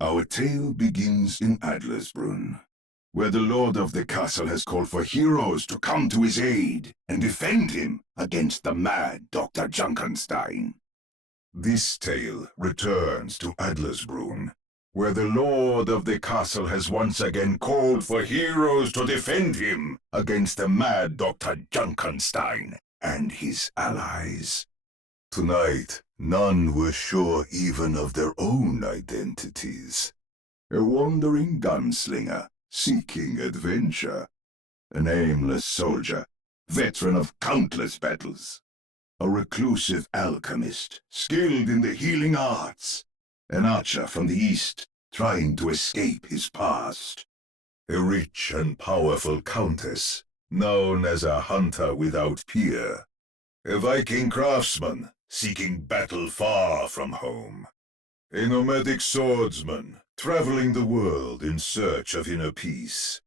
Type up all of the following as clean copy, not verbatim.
Our tale begins in Adlersbrunn, where the lord of the castle has called for heroes to come to his aid and defend him against the mad Dr. Junkenstein. This tale returns to Adlersbrunn, where the lord of the castle has once again called for heroes to defend him against the mad Dr. Junkenstein and his allies. Tonight, none were sure even of their own identities. A wandering gunslinger seeking adventure, an aimless soldier, veteran of countless battles, a reclusive alchemist skilled in the healing arts, an archer from the east trying to escape his past, a rich and powerful countess known as a hunter without peer, a Viking craftsman seeking battle far from home, a nomadic swordsman traveling the world in search of inner peace,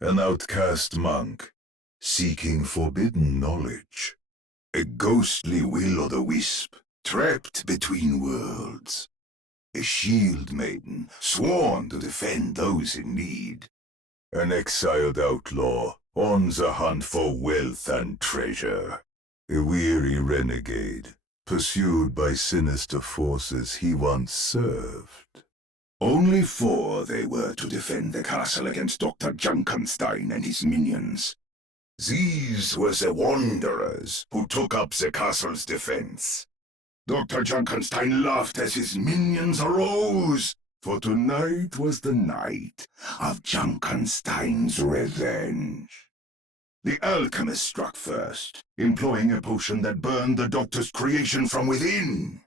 an outcast monk seeking forbidden knowledge, a ghostly will-o'-the-wisp trapped between worlds, a shield maiden sworn to defend those in need, an exiled outlaw on the hunt for wealth and treasure, a weary renegade pursued by sinister forces he once served. Only 4 they were to defend the castle against Dr. Junkenstein and his minions. These were the wanderers who took up the castle's defense. Dr. Junkstenstein laughed as his minions arose, for tonight was the night of Junkenstein's revenge. The alchemist struck first, employing a potion that burned the doctor's creation from within.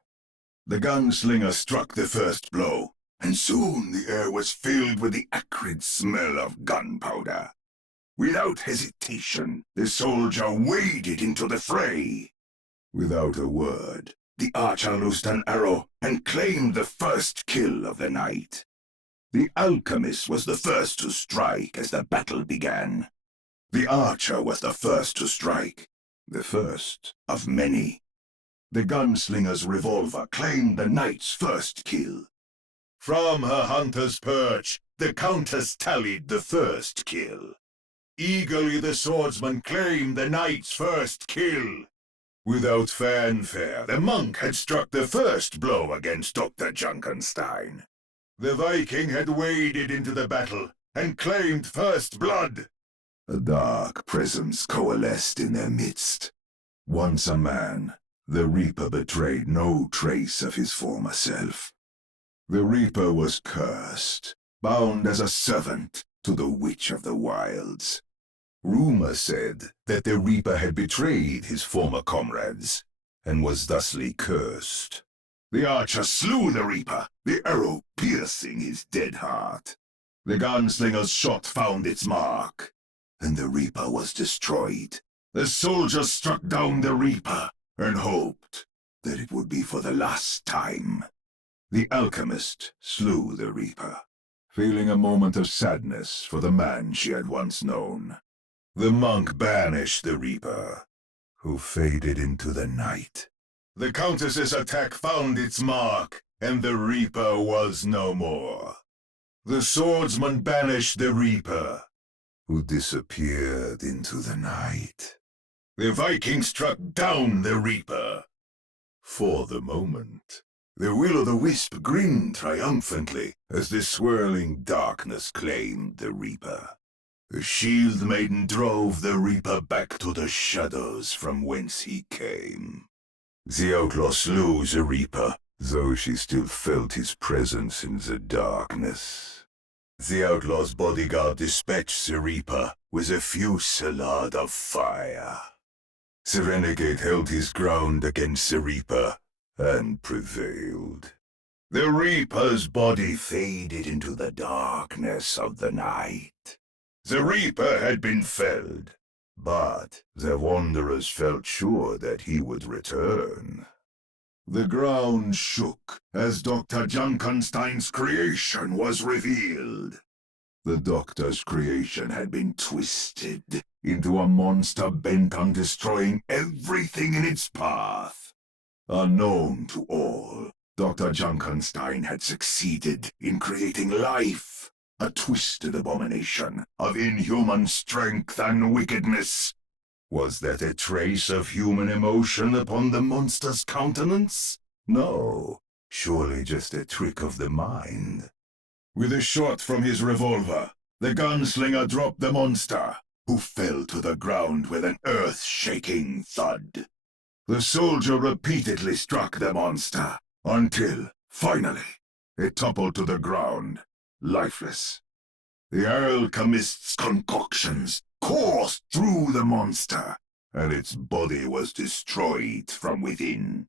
The gunslinger struck the first blow, and soon the air was filled with the acrid smell of gunpowder. Without hesitation, the soldier waded into the fray. Without a word, the archer loosed an arrow and claimed the first kill of the night. The alchemist was the first to strike as the battle began. The archer was the first to strike, the first of many. The gunslinger's revolver claimed the knight's first kill. From her hunter's perch, the countess tallied the first kill. Eagerly the swordsman claimed the knight's first kill. Without fanfare, the monk had struck the first blow against Dr. Junkenstein. The Viking had waded into the battle and claimed first blood. A dark presence coalesced in their midst. Once a man, the Reaper betrayed no trace of his former self. The Reaper was cursed, bound as a servant to the Witch of the Wilds. Rumor said that the Reaper had betrayed his former comrades, and was thusly cursed. The archer slew the Reaper, the arrow piercing his dead heart. The gunslinger's shot found its mark, and the Reaper was destroyed. The soldier struck down the Reaper, and hoped that it would be for the last time. The alchemist slew the Reaper, feeling a moment of sadness for the man she had once known. The monk banished the Reaper, who faded into the night. The Countess's attack found its mark, and the Reaper was no more. The swordsman banished the Reaper, who disappeared into the night. The Viking struck down the Reaper. For the moment, the will-o'-the-wisp grinned triumphantly as the swirling darkness claimed the Reaper. The shield maiden drove the Reaper back to the shadows from whence he came. The outlaw slew the Reaper, though she still felt his presence in the darkness. The outlaw's bodyguard dispatched the Reaper with a fusillade of fire. The renegade held his ground against the Reaper and prevailed. The Reaper's body faded into the darkness of the night. The Reaper had been felled, but the wanderers felt sure that he would return. The ground shook as Dr. Junkenstein's creation was revealed. The Doctor's creation had been twisted into a monster bent on destroying everything in its path. Unknown to all, Dr. Junkenstein had succeeded in creating life, a twisted abomination of inhuman strength and wickedness. Was that a trace of human emotion upon the monster's countenance? No, surely just a trick of the mind. With a shot from his revolver, the gunslinger dropped the monster, who fell to the ground with an earth-shaking thud. The soldier repeatedly struck the monster, until, finally, it toppled to the ground, lifeless. The alchemist's concoctions coursed through the monster, and its body was destroyed from within.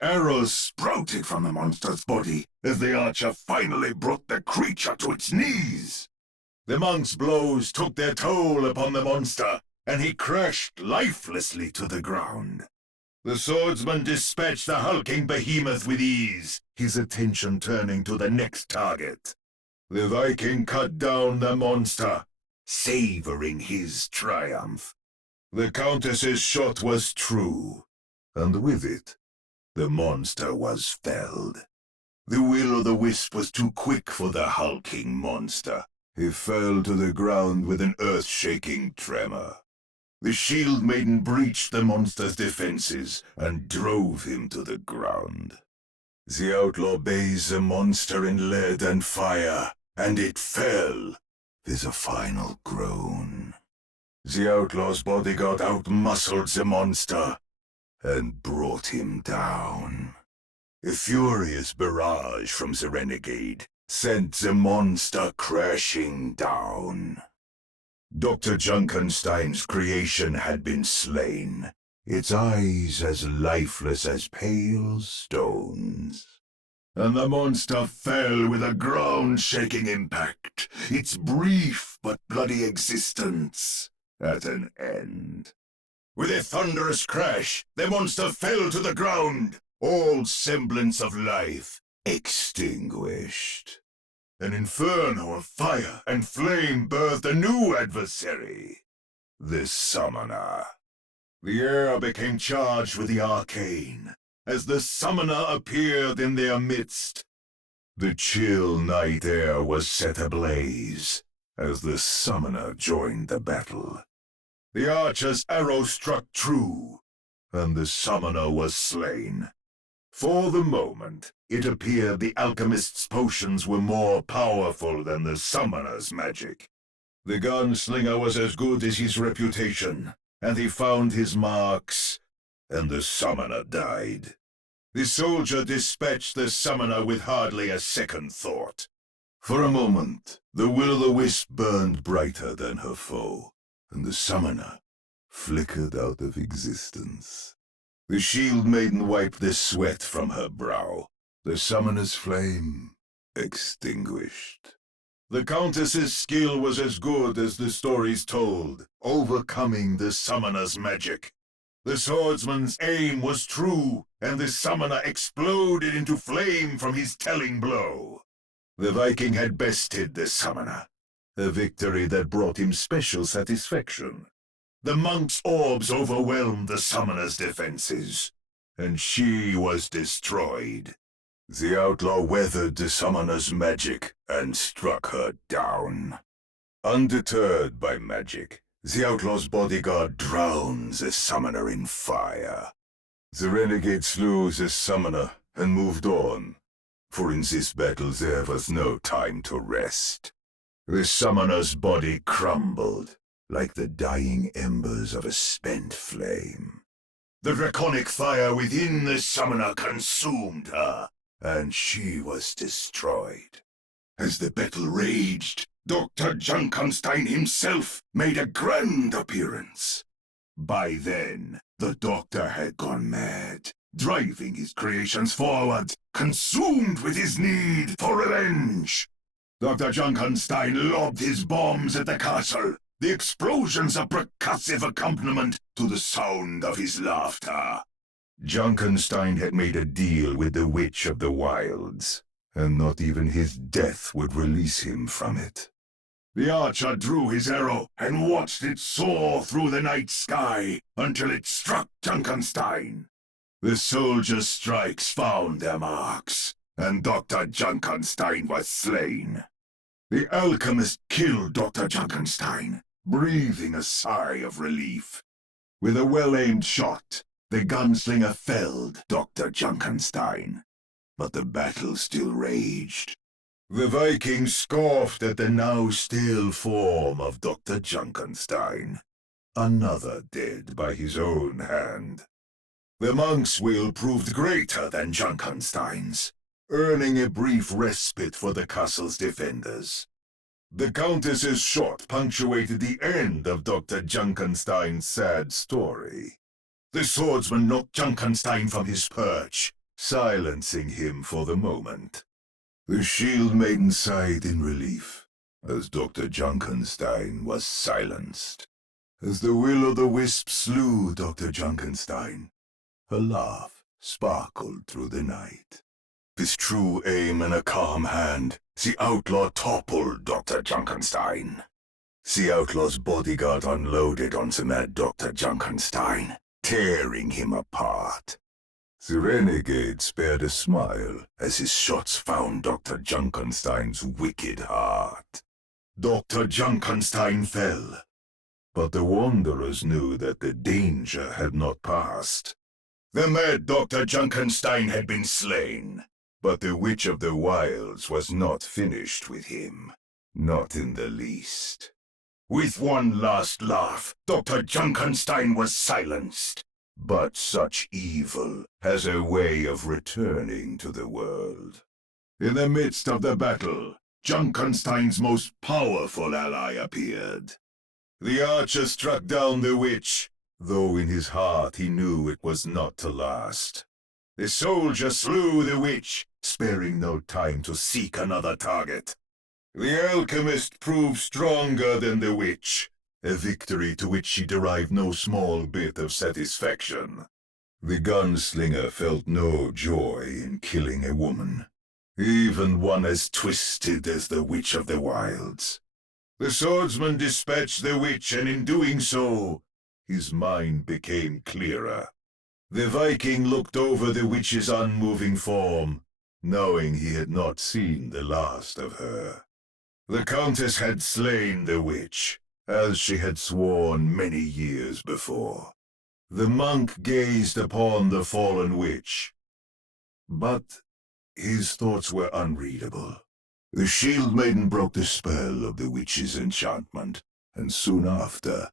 Arrows sprouted from the monster's body as the archer finally brought the creature to its knees. The monk's blows took their toll upon the monster, and he crashed lifelessly to the ground. The swordsman dispatched the hulking behemoth with ease, his attention turning to the next target. The Viking cut down the monster, savoring his triumph. The Countess's shot was true, and with it, the monster was felled. The will-o'-the-wisp was too quick for the hulking monster. He fell to the ground with an earth-shaking tremor. The shield maiden breached the monster's defenses and drove him to the ground. The outlaw bathed the monster in lead and fire, and it fell with a final groan. The outlaw's bodyguard outmuscled the monster and brought him down. A furious barrage from the renegade sent the monster crashing down. Dr. Junkenstein's creation had been slain, its eyes as lifeless as pale stones. And the monster fell with a ground-shaking impact, its brief but bloody existence at an end. With a thunderous crash, the monster fell to the ground, all semblance of life extinguished. An inferno of fire and flame birthed a new adversary, the summoner. The air became charged with the arcane, as the summoner appeared in their midst. The chill night air was set ablaze, as the summoner joined the battle. The archer's arrow struck true, and the summoner was slain. For the moment, it appeared the alchemist's potions were more powerful than the summoner's magic. The gunslinger was as good as his reputation, and he found his marks, and the summoner died. The soldier dispatched the summoner with hardly a second thought. For a moment, the will-o'-the-wisp burned brighter than her foe, and the summoner flickered out of existence. The shield maiden wiped the sweat from her brow. The summoner's flame extinguished. The Countess's skill was as good as the stories told, overcoming the summoner's magic. The swordsman's aim was true, and the summoner exploded into flame from his telling blow. The Viking had bested the summoner, a victory that brought him special satisfaction. The monk's orbs overwhelmed the summoner's defenses, and she was destroyed. The outlaw weathered the summoner's magic and struck her down. Undeterred by magic, the outlaw's bodyguard drowned the summoner in fire. The renegade slew the summoner and moved on, for in this battle there was no time to rest. The summoner's body crumbled, like the dying embers of a spent flame. The draconic fire within the summoner consumed her, and she was destroyed. As the battle raged, Dr. Junkenstein himself made a grand appearance. By then, the doctor had gone mad, driving his creations forward, consumed with his need for revenge. Dr. Junkenstein lobbed his bombs at the castle, the explosions a percussive accompaniment to the sound of his laughter. Junkenstein had made a deal with the Witch of the Wilds, and not even his death would release him from it. The archer drew his arrow and watched it soar through the night sky until it struck Junkenstein. The soldiers' strikes found their marks, and Dr. Junkenstein was slain. The alchemist killed Dr. Junkenstein, breathing a sigh of relief. With a well-aimed shot, the gunslinger felled Dr. Junkenstein. But the battle still raged. The Vikings scoffed at the now still form of Dr. Junkenstein, another dead by his own hand. The monk's will proved greater than Junkenstein's, earning a brief respite for the castle's defenders. The Countess's shot punctuated the end of Dr. Junkenstein's sad story. The swordsman knocked Junkenstein from his perch, silencing him for the moment. The Shield Maiden sighed in relief, as Dr. Junkenstein was silenced. As the Will-o'-the-Wisp slew Dr. Junkenstein, her laugh sparkled through the night. With true aim and a calm hand, the outlaw toppled Dr. Junkenstein. The outlaw's bodyguard unloaded on the mad Dr. Junkenstein, tearing him apart. The renegade spared a smile as his shots found Dr. Junkenstein's wicked heart. Dr. Junkenstein fell, but the wanderers knew that the danger had not passed. The mad Dr. Junkenstein had been slain, but the Witch of the Wilds was not finished with him, not in the least. With one last laugh, Dr. Junkenstein was silenced. But such evil has a way of returning to the world. In the midst of the battle, Junkenstein's most powerful ally appeared. The archer struck down the witch, though in his heart he knew it was not to last. The soldier slew the witch, sparing no time to seek another target. The alchemist proved stronger than the witch, a victory to which she derived no small bit of satisfaction. The gunslinger felt no joy in killing a woman, even one as twisted as the Witch of the Wilds. The swordsman dispatched the witch, and in doing so, his mind became clearer. The Viking looked over the witch's unmoving form, knowing he had not seen the last of her. The Countess had slain the witch, as she had sworn many years before. The monk gazed upon the fallen witch, but his thoughts were unreadable. The Shield Maiden broke the spell of the witch's enchantment, and soon after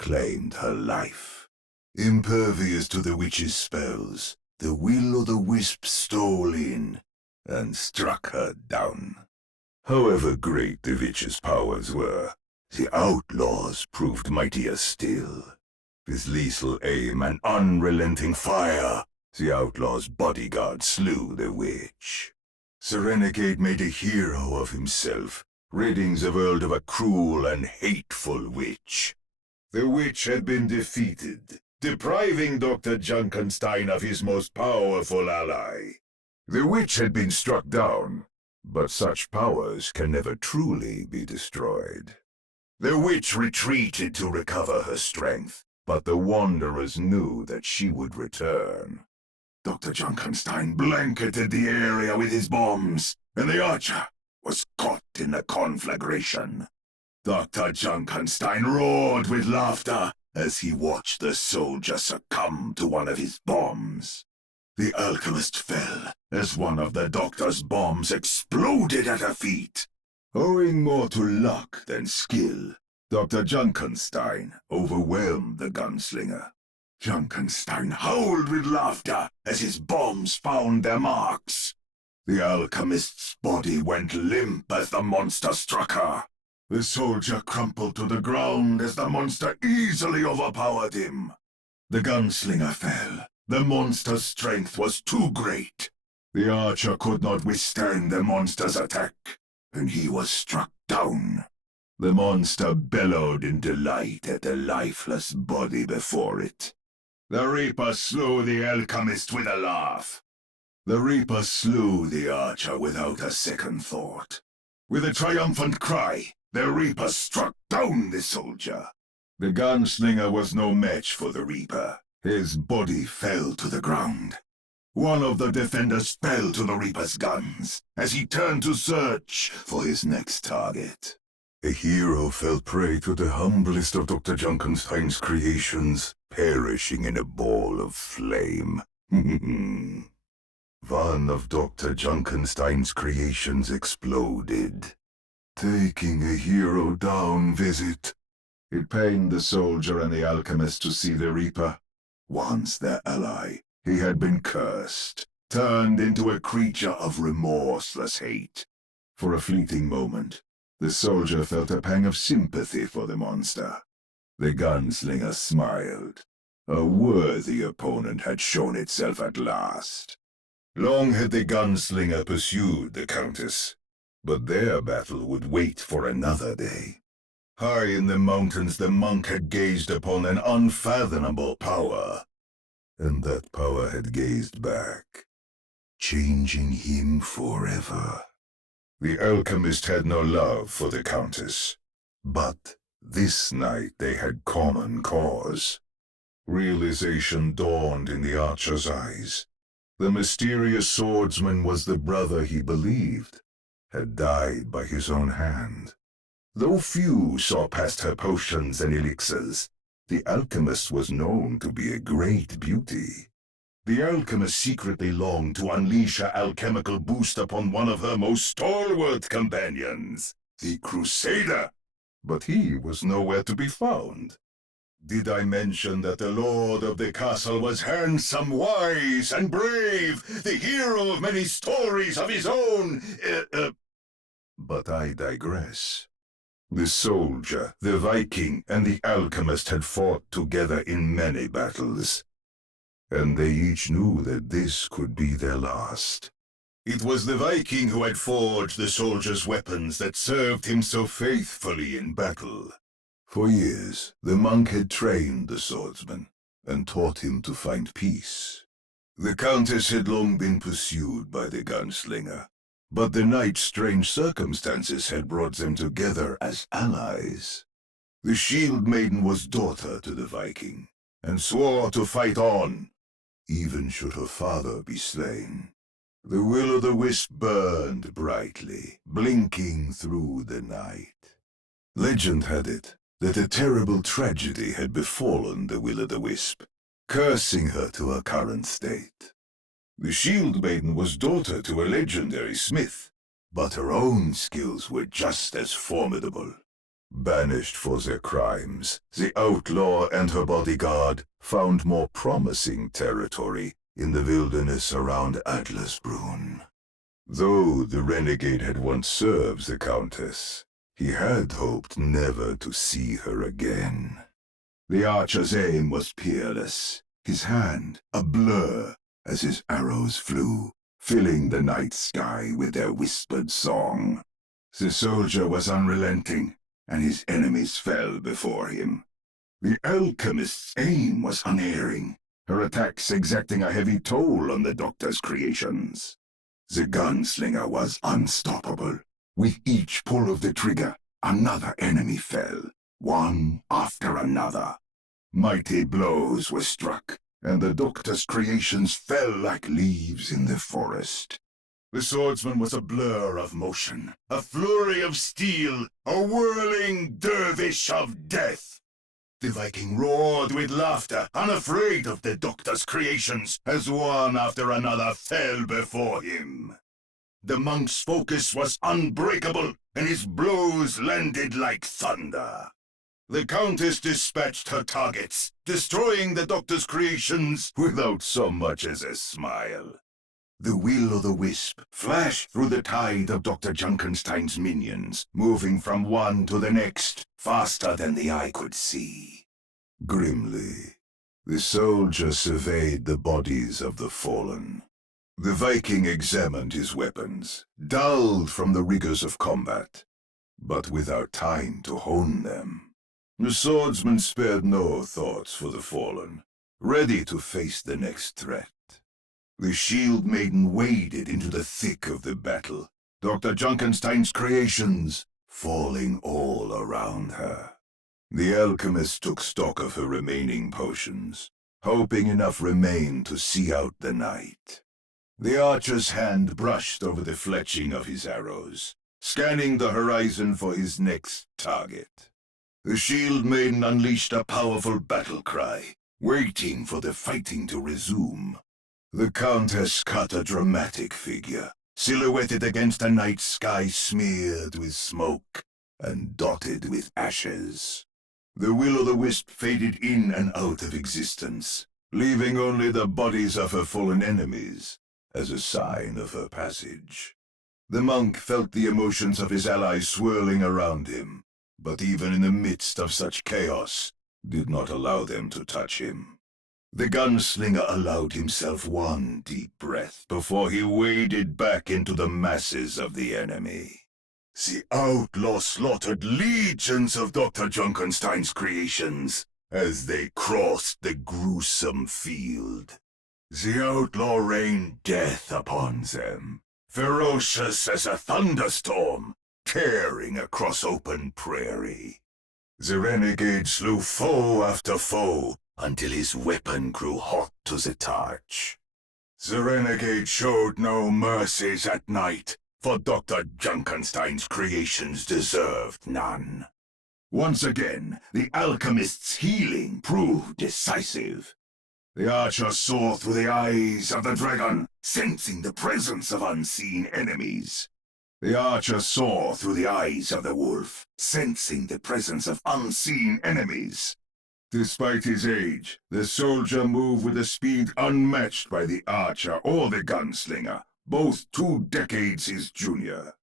claimed her life. Impervious to the witch's spells, the Will-o'-the-Wisp stole in and struck her down. However great the witch's powers were, the outlaws proved mightier still. With lethal aim and unrelenting fire, the outlaw's bodyguard slew the witch. The renegade made a hero of himself, ridding the world of a cruel and hateful witch. The witch had been defeated, depriving Dr. Junkenstein of his most powerful ally. The witch had been struck down, but such powers can never truly be destroyed. The witch retreated to recover her strength, but the wanderers knew that she would return. Dr. Junkenstein blanketed the area with his bombs, and the archer was caught in the conflagration. Dr. Junkenstein roared with laughter as he watched the soldier succumb to one of his bombs. The alchemist fell as one of the doctor's bombs exploded at her feet. Owing more to luck than skill, Dr. Junkenstein overwhelmed the gunslinger. Junkenstein howled with laughter as his bombs found their marks. The alchemist's body went limp as the monster struck her. The soldier crumpled to the ground as the monster easily overpowered him. The gunslinger fell. The monster's strength was too great. The archer could not withstand the monster's attack, and he was struck down. The monster bellowed in delight at the lifeless body before it. The Reaper slew the alchemist with a laugh. The Reaper slew the archer without a second thought. With a triumphant cry, the Reaper struck down the soldier. The gunslinger was no match for the Reaper. His body fell to the ground. One of the defenders fell to the Reaper's guns as he turned to search for his next target. A hero fell prey to the humblest of Dr. Junkenstein's creations, perishing in a ball of flame. One of Dr. Junkenstein's creations exploded, taking a hero down visit. It pained the soldier and the alchemist to see the Reaper, once their ally. He had been cursed, turned into a creature of remorseless hate. For a fleeting moment, the soldier felt a pang of sympathy for the monster. The gunslinger smiled. A worthy opponent had shown itself at last. Long had the gunslinger pursued the Countess, but their battle would wait for another day. High in the mountains the monk had gazed upon an unfathomable power, and that power had gazed back, changing him forever. The alchemist had no love for the Countess, but this night they had common cause. Realization dawned in the archer's eyes. The mysterious swordsman was the brother he believed had died by his own hand. Though few saw past her potions and elixirs, the alchemist was known to be a great beauty. The alchemist secretly longed to unleash her alchemical boost upon one of her most stalwart companions, the Crusader, but he was nowhere to be found. Did I mention that the lord of the castle was handsome, wise, and brave, the hero of many stories of his own? But I digress. The soldier, the Viking, and the alchemist had fought together in many battles, and they each knew that this could be their last. It was the Viking who had forged the soldier's weapons that served him so faithfully in battle. For years, the monk had trained the swordsman and taught him to find peace. The Countess had long been pursued by the gunslinger, but the night's strange circumstances had brought them together as allies. The Shield Maiden was daughter to the Viking, and swore to fight on, even should her father be slain. The will-o'-the-wisp burned brightly, blinking through the night. Legend had it that a terrible tragedy had befallen the will-o'-the-wisp, cursing her to her current state. The Shield Maiden was daughter to a legendary smith, but her own skills were just as formidable. Banished for their crimes, the outlaw and her bodyguard found more promising territory in the wilderness around Adlersbrunn. Though the renegade had once served the Countess, he had hoped never to see her again. The archer's aim was peerless, his hand a blur as his arrows flew, filling the night sky with their whispered song. The soldier was unrelenting, and his enemies fell before him. The alchemist's aim was unerring, her attacks exacting a heavy toll on the doctor's creations. The gunslinger was unstoppable. With each pull of the trigger, another enemy fell, one after another. Mighty blows were struck, and the doctor's creations fell like leaves in the forest. The swordsman was a blur of motion, a flurry of steel, a whirling dervish of death. The Viking roared with laughter, unafraid of the doctor's creations, as one after another fell before him. The monk's focus was unbreakable, and his blows landed like thunder. The Countess dispatched her targets, destroying the doctor's creations without so much as a smile. The will-o'-the-wisp flashed through the tide of Dr. Junkenstein's minions, moving from one to the next, faster than the eye could see. Grimly, the soldier surveyed the bodies of the fallen. The Viking examined his weapons, dulled from the rigors of combat, but without time to hone them. The swordsman spared no thoughts for the fallen, ready to face the next threat. The Shield Maiden waded into the thick of the battle, Dr. Junkenstein's creations falling all around her. The alchemist took stock of her remaining potions. hoping enough remained to see out the night. The archer's hand brushed over the fletching of his arrows, scanning the horizon for his next target. The shield maiden unleashed a powerful battle cry, waiting for the fighting to resume. The countess cut a dramatic figure, silhouetted against a night sky smeared with smoke and dotted with ashes. The will-o'-the-wisp faded in and out of existence, leaving only the bodies of her fallen enemies as a sign of her passage. The monk felt the emotions of his allies swirling around him, but even in the midst of such chaos, did not allow them to touch him. The gunslinger allowed himself one deep breath before he waded back into the masses of the enemy. The outlaw slaughtered legions of Dr. Junkenstein's creations as they crossed the gruesome field. The outlaw rained death upon them, ferocious as a thunderstorm, tearing across open prairie. The renegade slew foe after foe until his weapon grew hot to the touch. The renegade showed no mercies at night, for Dr. Junkenstein's creations deserved none. Once again, the alchemist's healing proved decisive. The archer saw through the eyes of the dragon, sensing the presence of unseen enemies. The archer saw through the eyes of the wolf, sensing the presence of unseen enemies. Despite his age, the soldier moved with a speed unmatched by the archer or the gunslinger, both 2 decades his junior.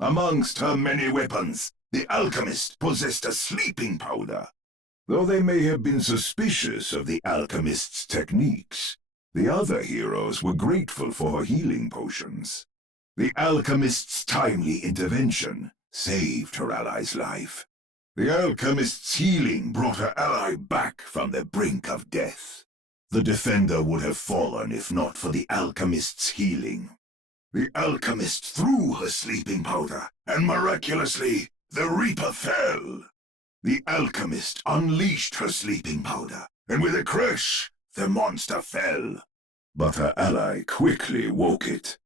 Amongst her many weapons, the alchemist possessed a sleeping powder. Though they may have been suspicious of the alchemist's techniques, the other heroes were grateful for her healing potions. The alchemist's timely intervention saved her ally's life. The alchemist's healing brought her ally back from the brink of death. The defender would have fallen if not for the alchemist's healing. The alchemist threw her sleeping powder, and miraculously, the Reaper fell. The alchemist unleashed her sleeping powder, and with a crash, the monster fell. But her ally quickly woke it.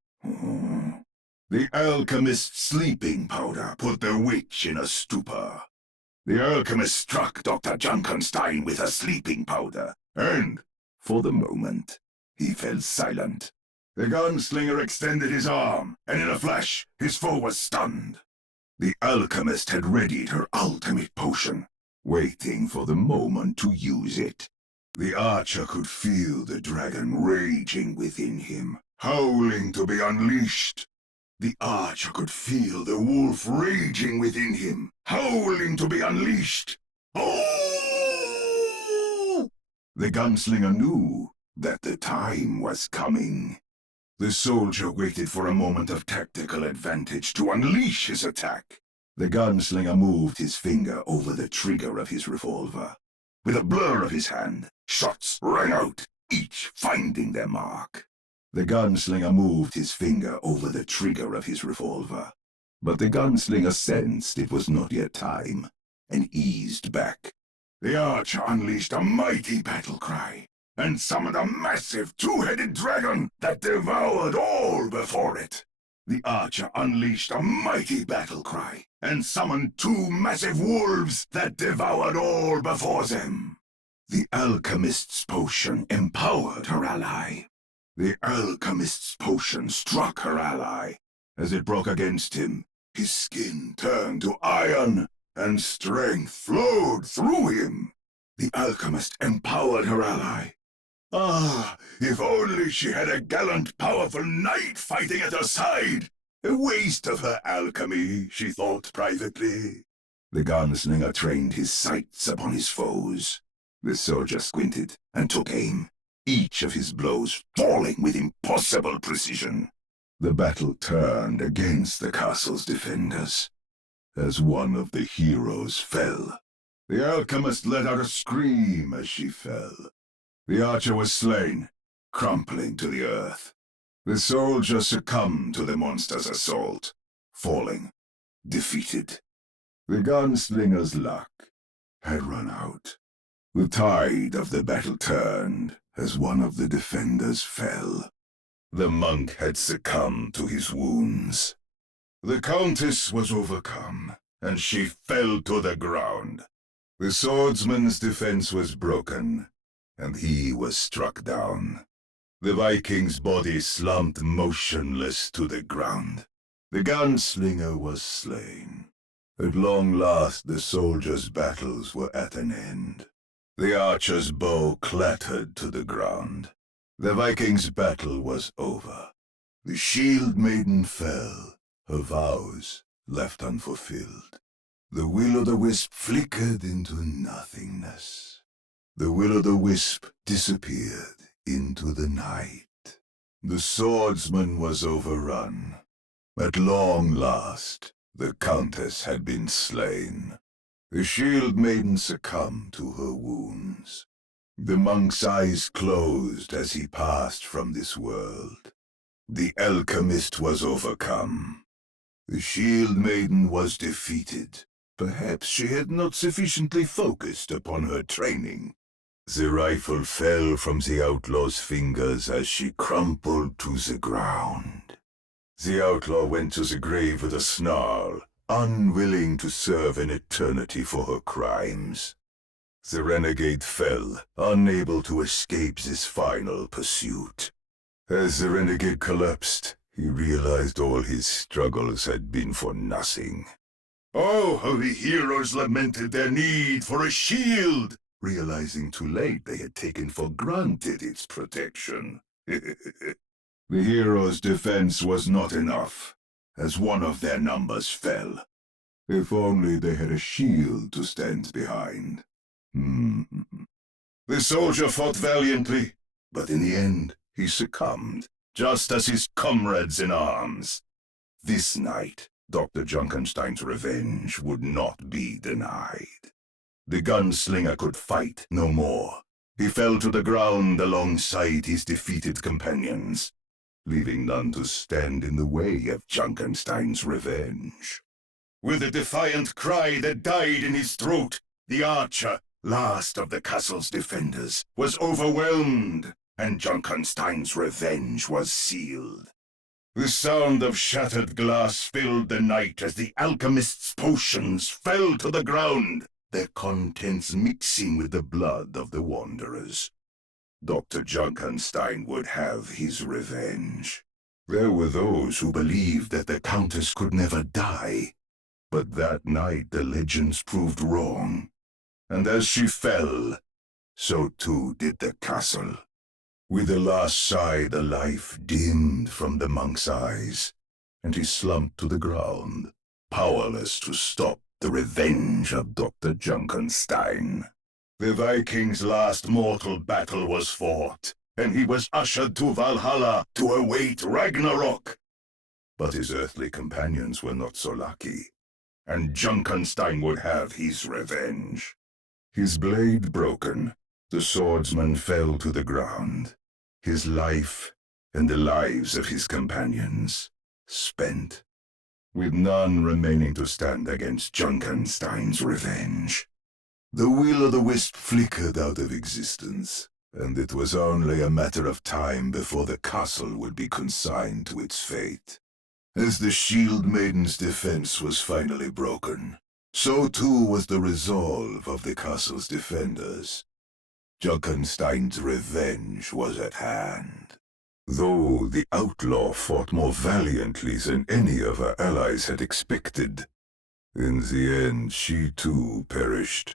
The alchemist's sleeping powder put the witch in a stupor. The alchemist struck Dr. Junkenstein with her sleeping powder, and, for the moment, he fell silent. The gunslinger extended his arm, and in a flash, his foe was stunned. The alchemist had readied her ultimate potion, waiting for the moment to use it. The archer could feel the dragon raging within him, howling to be unleashed. The archer could feel the wolf raging within him, howling to be unleashed. Oh! The gunslinger knew that the time was coming. The soldier waited for a moment of tactical advantage to unleash his attack. The gunslinger moved his finger over the trigger of his revolver. With a blur of his hand, shots rang out, each finding their mark. The gunslinger moved his finger over the trigger of his revolver. But the gunslinger sensed it was not yet time, and eased back. The archer unleashed a mighty battle cry, and summoned a massive 2-headed dragon that devoured all before it. The archer unleashed a mighty battle cry, and summoned 2 massive wolves that devoured all before them. The alchemist's potion empowered her ally. The alchemist's potion struck her ally. As it broke against him, his skin turned to iron, and strength flowed through him. The alchemist empowered her ally. Ah, if only she had a gallant, powerful knight fighting at her side! A waste of her alchemy, she thought privately. The gunslinger trained his sights upon his foes. The soldier squinted and took aim, each of his blows falling with impossible precision. The battle turned against the castle's defenders, as one of the heroes fell. The alchemist let out a scream as she fell. The archer was slain, crumpling to the earth. The soldier succumbed to the monster's assault, falling, defeated. The gunslinger's luck had run out. The tide of the battle turned as one of the defenders fell. The monk had succumbed to his wounds. The Countess was overcome, and she fell to the ground. The swordsman's defense was broken, and he was struck down. The Viking's body slumped motionless to the ground. The gunslinger was slain. At long last the soldiers' battles were at an end. The archer's bow clattered to the ground. The Viking's battle was over. The shield maiden fell, her vows left unfulfilled. The will-o'-the-wisp flickered into nothingness. The will-o'-the-wisp disappeared into the night. The swordsman was overrun. At long last, the Countess had been slain. The shield maiden succumbed to her wounds. The monk's eyes closed as he passed from this world. The alchemist was overcome. The shield maiden was defeated. Perhaps she had not sufficiently focused upon her training. The rifle fell from the outlaw's fingers as she crumpled to the ground. The outlaw went to the grave with a snarl, unwilling to serve an eternity for her crimes. The renegade fell, unable to escape this final pursuit. As the renegade collapsed, he realized all his struggles had been for nothing. Oh, how the heroes lamented their need for a shield, realizing too late they had taken for granted its protection. The heroes' defense was not enough, as one of their numbers fell. If only they had a shield to stand behind. The soldier fought valiantly, but in the end he succumbed, just as his comrades in arms. This night, Dr. Junkenstein's revenge would not be denied. The gunslinger could fight no more. He fell to the ground alongside his defeated companions, leaving none to stand in the way of Junkenstein's revenge. With a defiant cry that died in his throat, the archer, last of the castle's defenders, was overwhelmed, and Junkenstein's revenge was sealed. The sound of shattered glass filled the night as the alchemist's potions fell to the ground, their contents mixing with the blood of the wanderers. Dr. Junkenstein would have his revenge. There were those who believed that the Countess could never die, but that night the legends proved wrong. And as she fell, so too did the castle. With a last sigh, the life dimmed from the monk's eyes, and he slumped to the ground, powerless to stop the revenge of Dr. Junkenstein. The Viking's last mortal battle was fought, and he was ushered to Valhalla to await Ragnarok. But his earthly companions were not so lucky, and Junkenstein would have his revenge. His blade broken, the swordsman fell to the ground, his life and the lives of his companions spent, with none remaining to stand against Junkenstein's revenge. The will-o'-the-wisp flickered out of existence, and it was only a matter of time before the castle would be consigned to its fate. As the shield maiden's defense was finally broken, so too was the resolve of the castle's defenders. Junkenstein's revenge was at hand. Though the outlaw fought more valiantly than any of her allies had expected, in the end she too perished,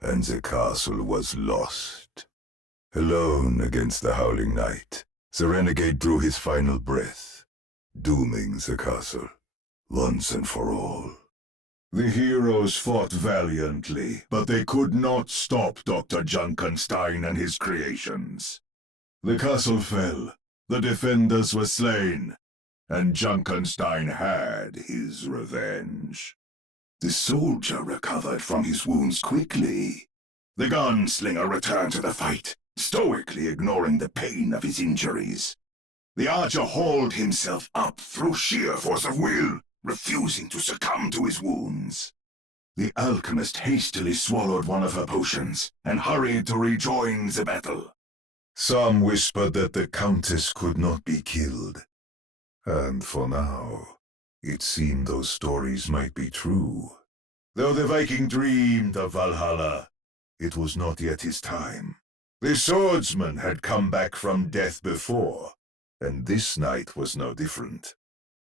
and the castle was lost. Alone against the howling night, the renegade drew his final breath, dooming the castle, once and for all. The heroes fought valiantly, but they could not stop Dr. Junkenstein and his creations. The castle fell, the defenders were slain, and Junkenstein had his revenge. The soldier recovered from his wounds quickly. The gunslinger returned to the fight, stoically ignoring the pain of his injuries. The archer hauled himself up through sheer force of will, refusing to succumb to his wounds. The alchemist hastily swallowed one of her potions and hurried to rejoin the battle. Some whispered that the Countess could not be killed. And for now, it seemed those stories might be true. Though the Viking dreamed of Valhalla, it was not yet his time. The swordsman had come back from death before, and this night was no different.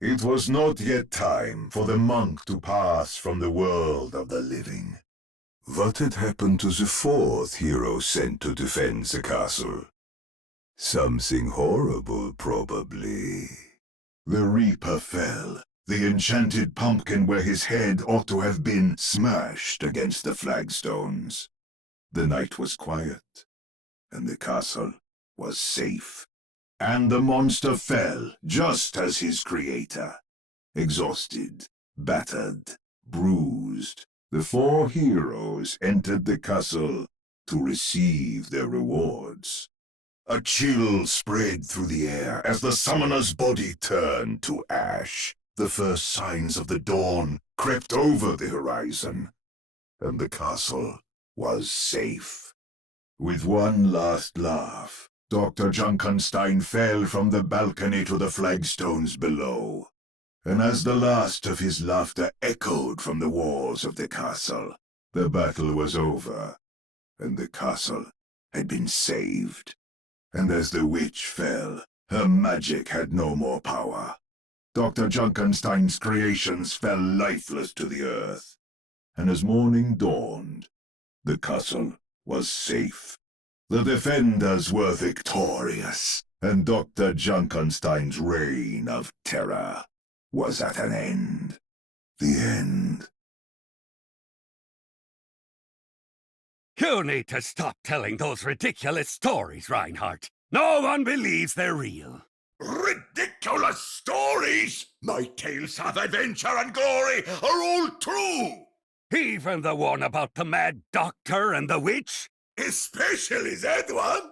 It was not yet time for the monk to pass from the world of the living. What had happened to the fourth hero sent to defend the castle? Something horrible, probably. The Reaper fell. The enchanted pumpkin where his head ought to have been smashed against the flagstones. The night was quiet, and the castle was safe. And the monster fell just as his creator. Exhausted, battered, bruised, the four heroes entered the castle to receive their rewards. A chill spread through the air as the summoner's body turned to ash. The first signs of the dawn crept over the horizon, and the castle was safe. With one last laugh, Dr. Junkenstein fell from the balcony to the flagstones below, and as the last of his laughter echoed from the walls of the castle, the battle was over, and the castle had been saved. And as the witch fell, her magic had no more power. Dr. Junkenstein's creations fell lifeless to the earth, and as morning dawned, the castle was safe. The defenders were victorious, and Dr. Junkenstein's reign of terror was at an end. The end. You need to stop telling those ridiculous stories, Reinhardt. No one believes they're real. Ridiculous stories? My tales of adventure and glory are all true! Even the one about the mad doctor and the witch? Especially that one!